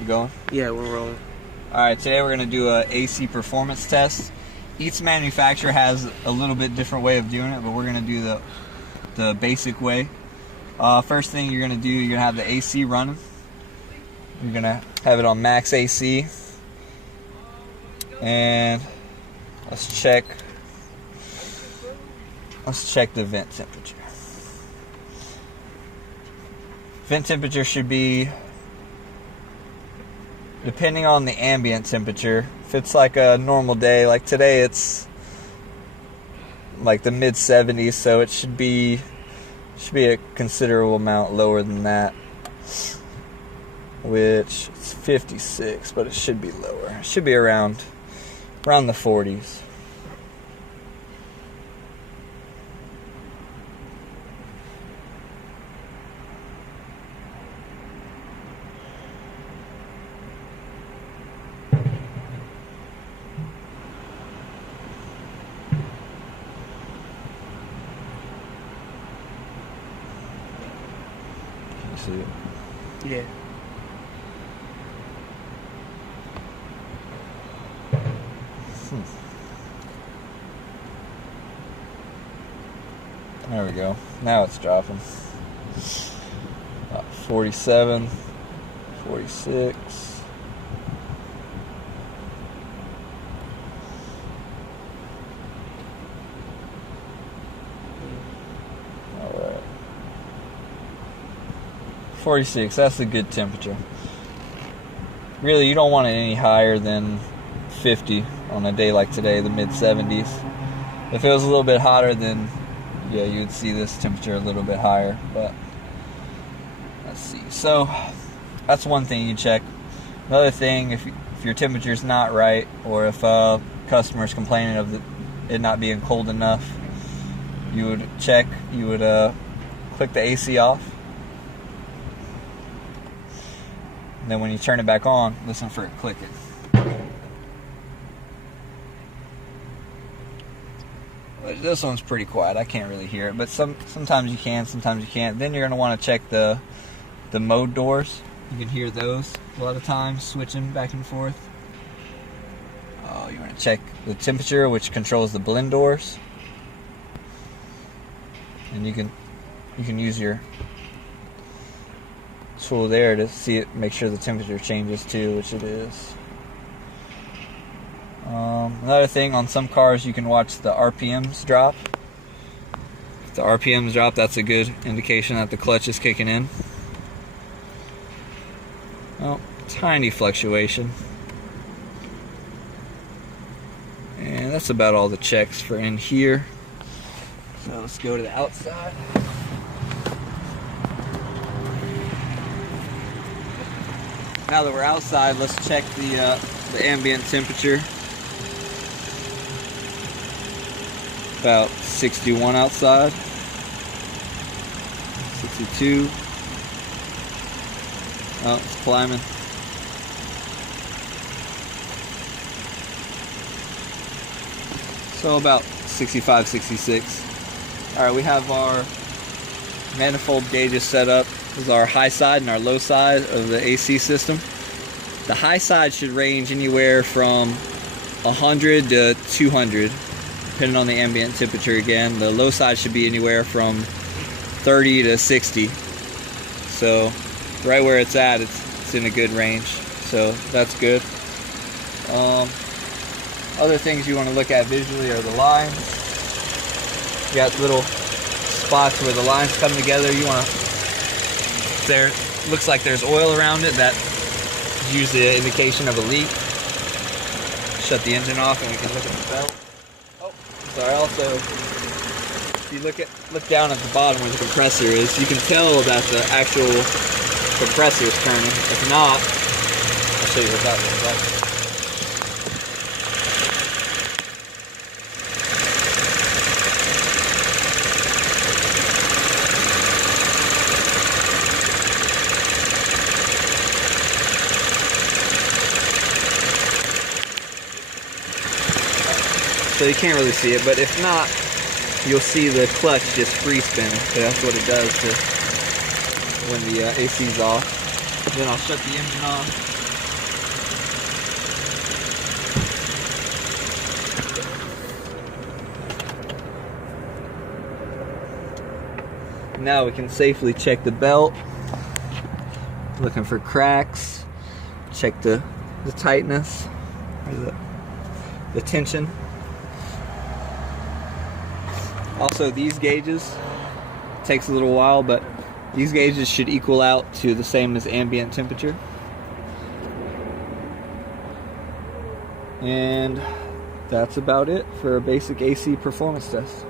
You going? Yeah, we're rolling. Alright, today we're going to do a AC performance test. Each manufacturer has a little bit different way of doing it, but we're going to do the basic way. First thing you're going to do, you're going to have the AC running. You're going to have it on max AC. And let's check the vent temperature. Vent temperature should be, depending on the ambient temperature, if it's like a normal day, like today it's like the mid 70s, so it should be a considerable amount lower than that, which is 56, but it should be lower. It should be around the 40s. Can you see it? Yeah. There we go. Now it's dropping. 47, 46. Alright. 46, that's a good temperature. Really, you don't want it any higher than 50 on a day like today, the mid 70s. If it was a little bit hotter, then yeah, you'd see this temperature a little bit higher, but let's see. So that's one thing you check. Another thing, if your temperature's not right, or if a customer's complaining of it not being cold enough, you would click the AC off. And then when you turn it back on, listen for it clicking. This one's pretty quiet. I can't really hear it, but sometimes you can, sometimes you can't. Then you're going to want to check the mode doors. You can hear those a lot of times switching back and forth. You want to check the temperature, which controls the blend doors. And you can use your tool there to see it, make sure the temperature changes too, which it is. Another thing, on some cars you can watch the RPMs drop. If the RPMs drop, that's a good indication that the clutch is kicking in. Oh, tiny fluctuation. And that's about all the checks for in here. So let's go to the outside. Now that we're outside, let's check the ambient temperature. About 61 outside, 62. Oh, it's climbing. So about 65, 66. Alright, we have our manifold gauges set up. This is our high side and our low side of the AC system. The high side should range anywhere from 100 to 200. Depending on the ambient temperature again. The low side should be anywhere from 30 to 60. So right where it's at, it's in a good range. So that's good. Other things you want to look at visually are the lines. You got little spots where the lines come together. You want to, there looks like there's oil around it. That is usually an indication of a leak. Shut the engine off and we can look at the belt. Sorry, also, if you look down at the bottom where the compressor is, you can tell that the actual compressor is turning. If not, I'll show you what that looks like. So you can't really see it, but if not, you'll see the clutch just free spinning. So that's what it does when the AC's off. Then I'll shut the engine off. Now we can safely check the belt, looking for cracks, check the tightness, or the tension. Also, these gauges, takes a little while, but these gauges should equal out to the same as ambient temperature. And that's about it for a basic AC performance test.